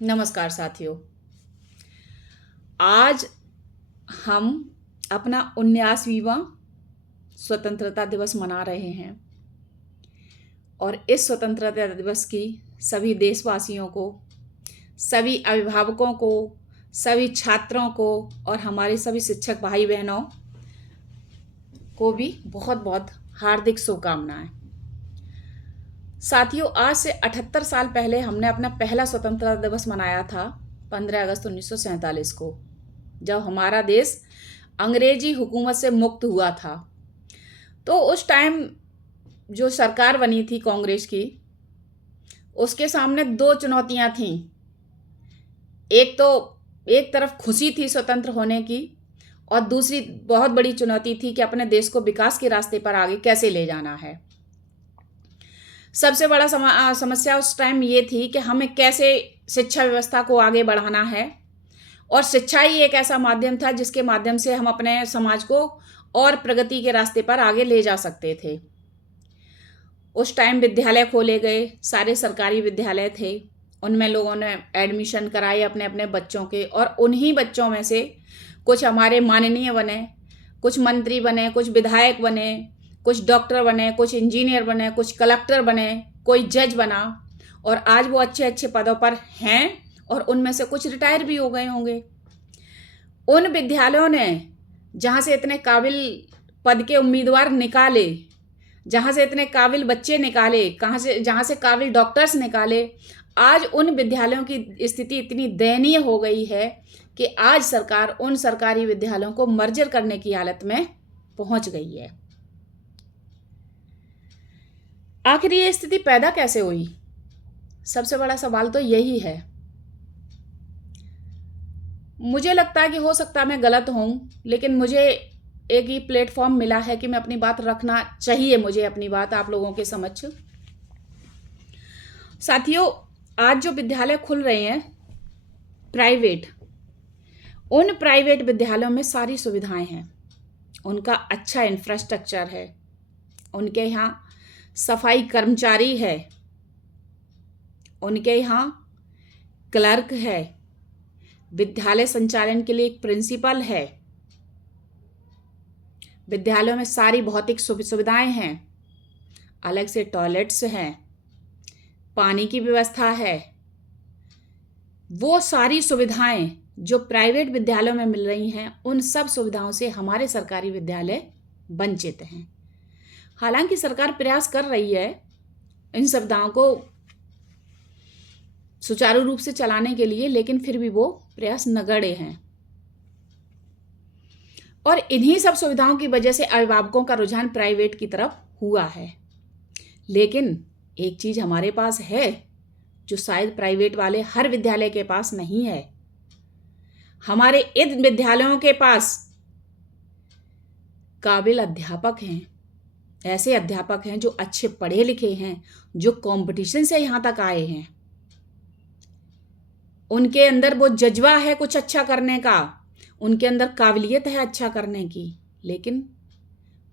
नमस्कार साथियों। आज हम अपना 79वां स्वतंत्रता दिवस मना रहे हैं और इस स्वतंत्रता दिवस की सभी देशवासियों को, सभी अभिभावकों को, सभी छात्रों को और हमारे सभी शिक्षक भाई बहनों को भी बहुत बहुत हार्दिक शुभकामनाएं। साथियों, आज से 78 साल पहले हमने अपना पहला स्वतंत्रता दिवस मनाया था 15 अगस्त 1947 को, जब हमारा देश अंग्रेजी हुकूमत से मुक्त हुआ था। तो उस टाइम जो सरकार बनी थी कांग्रेस की, उसके सामने दो चुनौतियां थीं। एक तो एक तरफ खुशी थी स्वतंत्र होने की, और दूसरी बहुत बड़ी चुनौती थी कि अपने देश को विकास के रास्ते पर आगे कैसे ले जाना है। सबसे बड़ा समस्या उस टाइम ये थी कि हमें कैसे शिक्षा व्यवस्था को आगे बढ़ाना है, और शिक्षा ही एक ऐसा माध्यम था जिसके माध्यम से हम अपने समाज को और प्रगति के रास्ते पर आगे ले जा सकते थे। उस टाइम विद्यालय खोले गए, सारे सरकारी विद्यालय थे, उनमें लोगों ने एडमिशन कराए अपने अपने बच्चों के, और उन्हीं बच्चों में से कुछ हमारे माननीय बने, कुछ मंत्री बने, कुछ विधायक बने, कुछ डॉक्टर बने, कुछ इंजीनियर बने, कुछ कलेक्टर बने, कोई जज बना, और आज वो अच्छे अच्छे पदों पर हैं, और उनमें से कुछ रिटायर भी हो गए होंगे। उन विद्यालयों ने जहाँ से इतने काबिल पद के उम्मीदवार निकाले, जहाँ से इतने काबिल बच्चे निकाले, जहाँ से काबिल डॉक्टर्स निकाले, आज उन विद्यालयों की स्थिति इतनी दयनीय हो गई है कि आज सरकार उन सरकारी विद्यालयों को मर्जर करने की हालत में पहुंच गई है। आखिर ये स्थिति पैदा कैसे हुई? सबसे बड़ा सवाल तो यही है। मुझे लगता है कि हो सकता है मैं गलत हूं, लेकिन मुझे एक ही प्लेटफॉर्म मिला है कि मैं अपनी बात रखना चाहिए, मुझे अपनी बात आप लोगों के समक्ष। साथियों, आज जो विद्यालय खुल रहे हैं प्राइवेट, उन प्राइवेट विद्यालयों में सारी सुविधाएं हैं, उनका अच्छा इंफ्रास्ट्रक्चर है, उनके यहाँ सफाई कर्मचारी है, उनके यहाँ क्लर्क है, विद्यालय संचालन के लिए एक प्रिंसिपल है, विद्यालयों में सारी भौतिक सुविधाएं हैं, अलग से टॉयलेट्स हैं, पानी की व्यवस्था है। वो सारी सुविधाएं जो प्राइवेट विद्यालयों में मिल रही हैं, उन सब सुविधाओं से हमारे सरकारी विद्यालय वंचित हैं। हालांकि सरकार प्रयास कर रही है इन सुविधाओं को सुचारू रूप से चलाने के लिए, लेकिन फिर भी वो प्रयास नगण्य हैं। और इन्हीं सब सुविधाओं की वजह से अभिभावकों का रुझान प्राइवेट की तरफ हुआ है। लेकिन एक चीज हमारे पास है जो शायद प्राइवेट वाले हर विद्यालय के पास नहीं है। हमारे इन विद्यालयों के पास काबिल अध्यापक हैं, ऐसे अध्यापक हैं जो अच्छे पढ़े लिखे हैं, जो कंपटीशन से यहां तक आए हैं। उनके अंदर वो जज्बा है कुछ अच्छा करने का, उनके अंदर काबिलियत है अच्छा करने की, लेकिन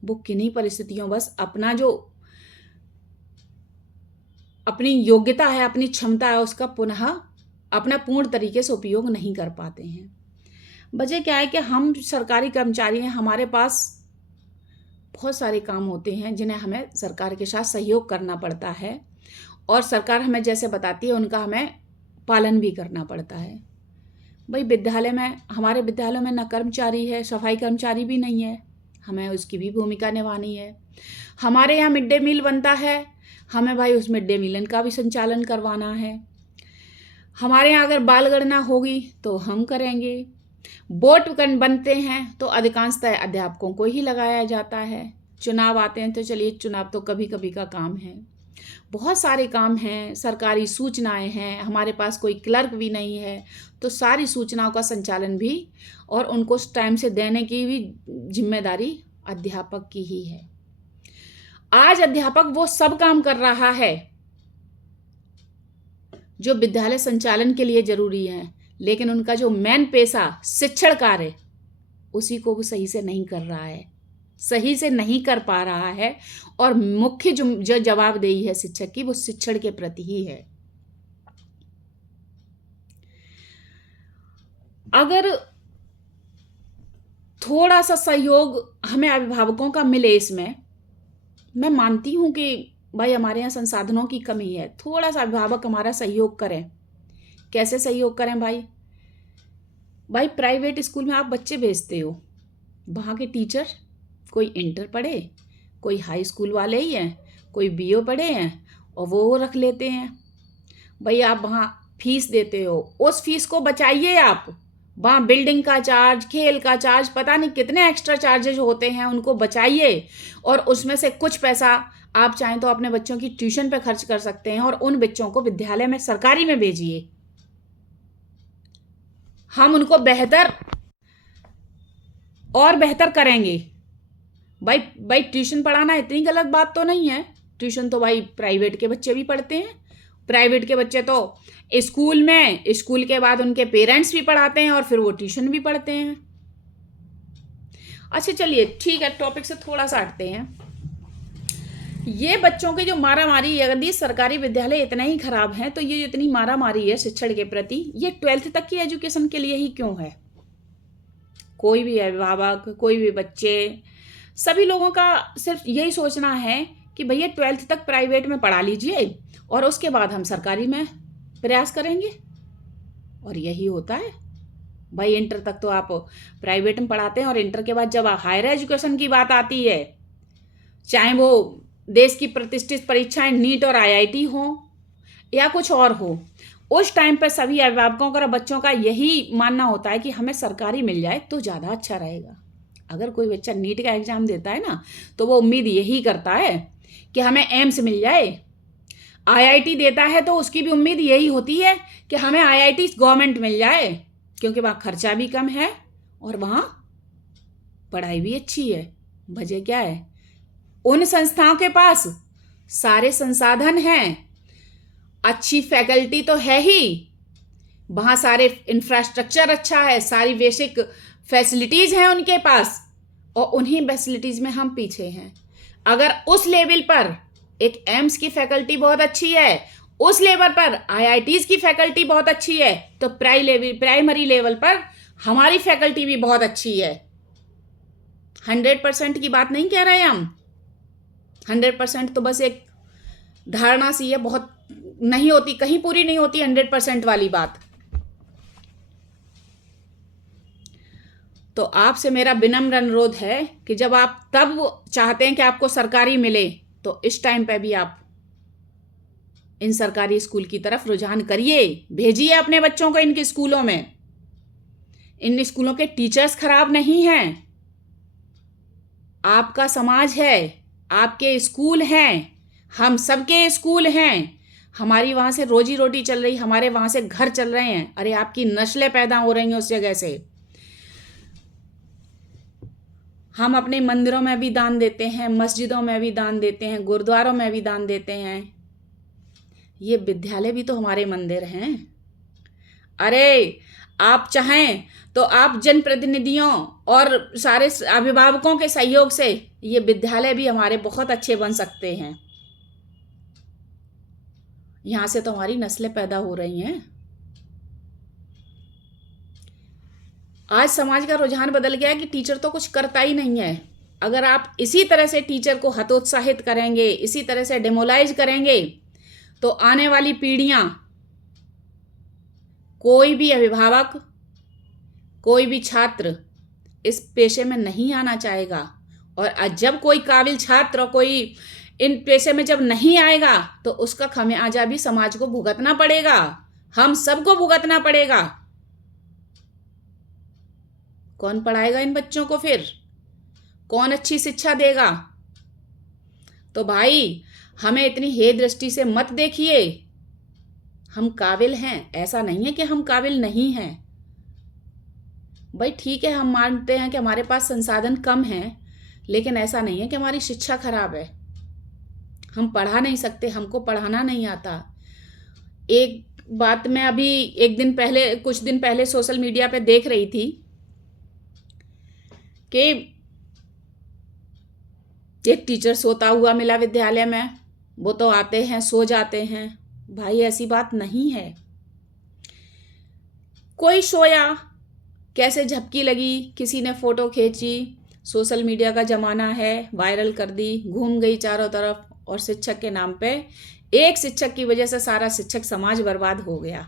वो किन्हीं परिस्थितियों बस अपनी योग्यता है, अपनी क्षमता है, उसका पुनः अपना पूर्ण तरीके से उपयोग नहीं कर पाते हैं। वजह क्या है कि हम सरकारी कर्मचारी हैं, हमारे पास बहुत सारे काम होते हैं जिन्हें हमें सरकार के साथ सहयोग करना पड़ता है, और सरकार हमें जैसे बताती है उनका हमें पालन भी करना पड़ता है। भाई हमारे विद्यालयों में न कर्मचारी है, सफाई कर्मचारी भी नहीं है, हमें उसकी भी भूमिका निभानी है। हमारे यहाँ मिड डे मील बनता है, हमें भाई उस मिड डे मील का भी संचालन करवाना है। हमारे यहाँ अगर बाल गणना होगी तो हम करेंगे। बोर्ड बनते हैं तो अधिकांशतः अध्यापकों को ही लगाया जाता है। चुनाव आते हैं तो चलिए, चुनाव तो कभी कभी का काम है। बहुत सारे काम हैं, सरकारी सूचनाएं हैं, हमारे पास कोई क्लर्क भी नहीं है, तो सारी सूचनाओं का संचालन भी और उनको टाइम से देने की भी जिम्मेदारी अध्यापक की ही है। आज अध्यापक वो सब काम कर रहा है जो विद्यालय संचालन के लिए जरूरी है, लेकिन उनका जो मेन पेशा शिक्षण कार्य, उसी को वो सही से नहीं कर रहा है, सही से नहीं कर पा रहा है। और मुख्य जो जवाबदेही है शिक्षक की, वो शिक्षण के प्रति ही है। अगर थोड़ा सा सहयोग हमें अभिभावकों का मिले इसमें, मैं मानती हूँ कि भाई हमारे यहाँ संसाधनों की कमी है, थोड़ा सा अभिभावक हमारा सहयोग करें। कैसे सहयोग करें भाई? भाई प्राइवेट स्कूल में आप बच्चे भेजते हो, वहाँ के टीचर कोई इंटर पढ़े, कोई हाई स्कूल वाले ही हैं, कोई बीओ पढ़े हैं और वो रख लेते हैं। भाई आप वहाँ फीस देते हो, उस फीस को बचाइए आप। वहाँ बिल्डिंग का चार्ज, खेल का चार्ज, पता नहीं कितने एक्स्ट्रा चार्जेज होते हैं, उनको बचाइए और उसमें से कुछ पैसा आप चाहें तो अपने बच्चों की ट्यूशन पे खर्च कर सकते हैं और उन बच्चों को विद्यालय में सरकारी में भेजिए। हम उनको बेहतर और बेहतर करेंगे। भाई ट्यूशन पढ़ाना इतनी गलत बात तो नहीं है। ट्यूशन तो भाई प्राइवेट के बच्चे भी पढ़ते हैं। प्राइवेट के बच्चे तो स्कूल में, स्कूल के बाद उनके पेरेंट्स भी पढ़ाते हैं और फिर वो ट्यूशन भी पढ़ते हैं। अच्छा चलिए ठीक है, टॉपिक से थोड़ा सा हटते हैं। ये बच्चों की जो मारा मारी, यदि सरकारी विद्यालय इतना ही खराब है तो ये इतनी मारा मारी है शिक्षण के प्रति, ये 12th तक की एजुकेशन के लिए ही क्यों है? कोई भी अभिभावक, कोई भी बच्चे, सभी लोगों का सिर्फ यही सोचना है कि भैया 12th तक प्राइवेट में पढ़ा लीजिए और उसके बाद हम सरकारी में प्रयास करेंगे, और यही होता है। भाई इंटर तक तो आप प्राइवेट में पढ़ाते हैं और इंटर के बाद जब हायर एजुकेशन की बात आती है, चाहे वो देश की प्रतिष्ठित परीक्षाएं नीट और आईआईटी हो या कुछ और हो, उस टाइम पर सभी अभिभावकों का, बच्चों का यही मानना होता है कि हमें सरकारी मिल जाए तो ज़्यादा अच्छा रहेगा। अगर कोई बच्चा नीट का एग्ज़ाम देता है ना, तो वो उम्मीद यही करता है कि हमें एम्स मिल जाए। आईआईटी देता है तो उसकी भी उम्मीद यही होती है कि हमें आईआईटी गवर्नमेंट मिल जाए, क्योंकि वहाँ खर्चा भी कम है और वहाँ पढ़ाई भी अच्छी है। वजह क्या है? उन संस्थाओं के पास सारे संसाधन हैं, अच्छी फैकल्टी तो है ही, वहाँ सारे इंफ्रास्ट्रक्चर अच्छा है, सारी बेसिक फैसिलिटीज़ हैं उनके पास, और उन्हीं फैसिलिटीज़ में हम पीछे हैं। अगर उस लेवल पर एक एम्स की फैकल्टी बहुत अच्छी है, उस लेवल पर आईआईटीज़ की फैकल्टी बहुत अच्छी है, तो प्राइमरी लेवल पर हमारी फैकल्टी भी बहुत अच्छी है। 100% की बात नहीं कह रहे हम, 100% तो बस एक धारणा सी है, बहुत नहीं होती, कहीं पूरी नहीं होती 100% वाली बात। तो आपसे मेरा विनम्र अनुरोध है कि जब आप तब चाहते हैं कि आपको सरकारी मिले, तो इस टाइम पे भी आप इन सरकारी स्कूल की तरफ रुझान करिए, भेजिए अपने बच्चों को इनके स्कूलों में। इन स्कूलों के टीचर्स खराब नहीं हैं, आपका समाज है, आपके स्कूल हैं, हम सबके स्कूल हैं, हमारी वहाँ से रोजी रोटी चल रही, हमारे वहाँ से घर चल रहे हैं। अरे आपकी नस्लें पैदा हो रही हैं उस जगह से। हम अपने मंदिरों में भी दान देते हैं, मस्जिदों में भी दान देते हैं, गुरुद्वारों में भी दान देते हैं। ये विद्यालय भी तो हमारे मंदिर हैं। अरे आप चाहें तो आप जनप्रतिनिधियों और सारे अभिभावकों के सहयोग से ये विद्यालय भी हमारे बहुत अच्छे बन सकते हैं। यहाँ से तो हमारी नस्लें पैदा हो रही हैं। आज समाज का रुझान बदल गया है कि टीचर तो कुछ करता ही नहीं है। अगर आप इसी तरह से टीचर को हतोत्साहित करेंगे, इसी तरह से डिमोलाइज करेंगे, तो आने वाली पीढ़ियां, कोई भी अभिभावक, कोई भी छात्र इस पेशे में नहीं आना चाहेगा। और जब कोई काबिल छात्र कोई इन पेशे में जब नहीं आएगा, तो उसका खामियाजा भी समाज को भुगतना पड़ेगा, हम सबको भुगतना पड़ेगा। कौन पढ़ाएगा इन बच्चों को? फिर कौन अच्छी शिक्षा देगा? तो भाई हमें इतनी हे दृष्टि से मत देखिए। हम काबिल हैं, ऐसा नहीं है कि हम काबिल नहीं हैं। भाई ठीक है, हम मानते हैं कि हमारे पास संसाधन कम हैं, लेकिन ऐसा नहीं है कि हमारी शिक्षा खराब है। हम पढ़ा नहीं सकते, हमको पढ़ाना नहीं आता। एक बात मैं अभी कुछ दिन पहले सोशल मीडिया पे देख रही थी कि एक टीचर सोता हुआ मिला विद्यालय में। वो तो आते हैं, सो जाते हैं। भाई ऐसी बात नहीं है। कोई सोया, कैसे झपकी लगी, किसी ने फ़ोटो खींची, सोशल मीडिया का ज़माना है, वायरल कर दी, घूम गई चारों तरफ, और शिक्षक के नाम पे एक शिक्षक की वजह से सारा शिक्षक समाज बर्बाद हो गया।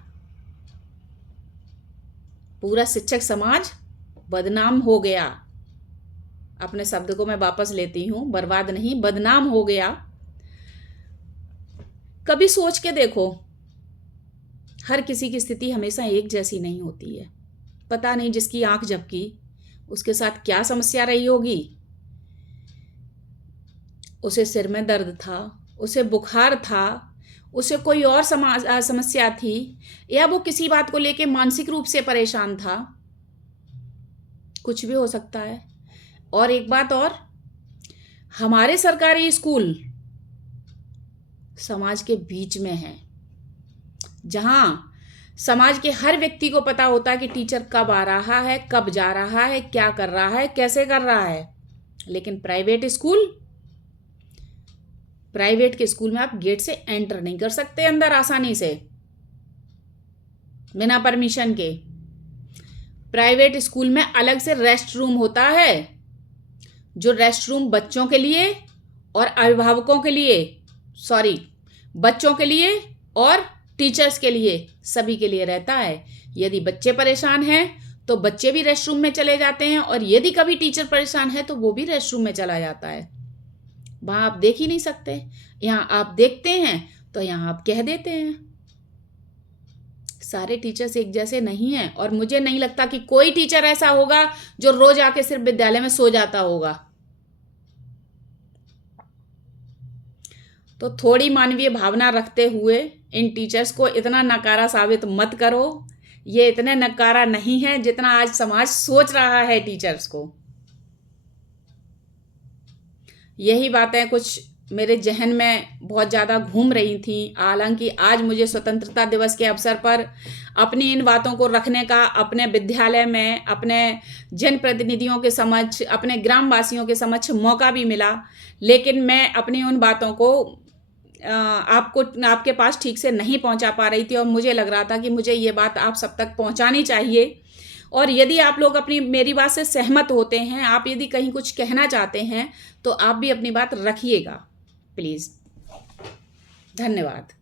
पूरा शिक्षक समाज बदनाम हो गया। अपने शब्द को मैं वापस लेती हूँ, बर्बाद नहीं, बदनाम हो गया। कभी सोच के देखो, हर किसी की स्थिति हमेशा एक जैसी नहीं होती है। पता नहीं जिसकी आंख झपकी उसके साथ क्या समस्या रही होगी। उसे सिर में दर्द था, उसे बुखार था, उसे कोई और समस्या थी, या वो किसी बात को लेके मानसिक रूप से परेशान था। कुछ भी हो सकता है। और एक बात और, हमारे सरकारी स्कूल समाज के बीच में है, जहां समाज के हर व्यक्ति को पता होता है कि टीचर कब आ रहा है, कब जा रहा है, क्या कर रहा है, कैसे कर रहा है। लेकिन प्राइवेट के स्कूल में आप गेट से एंटर नहीं कर सकते अंदर आसानी से, बिना परमिशन के। प्राइवेट स्कूल में अलग से रेस्ट रूम होता है, जो रेस्ट रूम बच्चों के लिए और अभिभावकों के लिए, बच्चों के लिए और टीचर्स के लिए, सभी के लिए रहता है। यदि बच्चे परेशान हैं तो बच्चे भी रेस्ट रूम में चले जाते हैं, और यदि कभी टीचर परेशान है तो वो भी रेस्ट रूम में चला जाता है। वहां आप देख ही नहीं सकते। यहाँ आप देखते हैं तो यहाँ आप कह देते हैं। सारे टीचर्स एक जैसे नहीं हैं, और मुझे नहीं लगता कि कोई टीचर ऐसा होगा जो रोज आके सिर्फ विद्यालय में सो जाता होगा। तो थोड़ी मानवीय भावना रखते हुए इन टीचर्स को इतना नकारा साबित मत करो। ये इतने नकारा नहीं है जितना आज समाज सोच रहा है टीचर्स को। यही बातें कुछ मेरे जहन में बहुत ज़्यादा घूम रही थी। हालांकि आज मुझे स्वतंत्रता दिवस के अवसर पर अपनी इन बातों को रखने का अपने विद्यालय में, अपने जनप्रतिनिधियों के समक्ष, अपने ग्रामवासियों के समक्ष मौका भी मिला। लेकिन मैं अपनी उन बातों को आपके पास ठीक से नहीं पहुंचा पा रही थी, और मुझे लग रहा था कि मुझे ये बात आप सब तक पहुंचानी चाहिए। और यदि आप लोग मेरी बात से सहमत होते हैं, आप यदि कहीं कुछ कहना चाहते हैं, तो आप भी अपनी बात रखिएगा प्लीज़। धन्यवाद।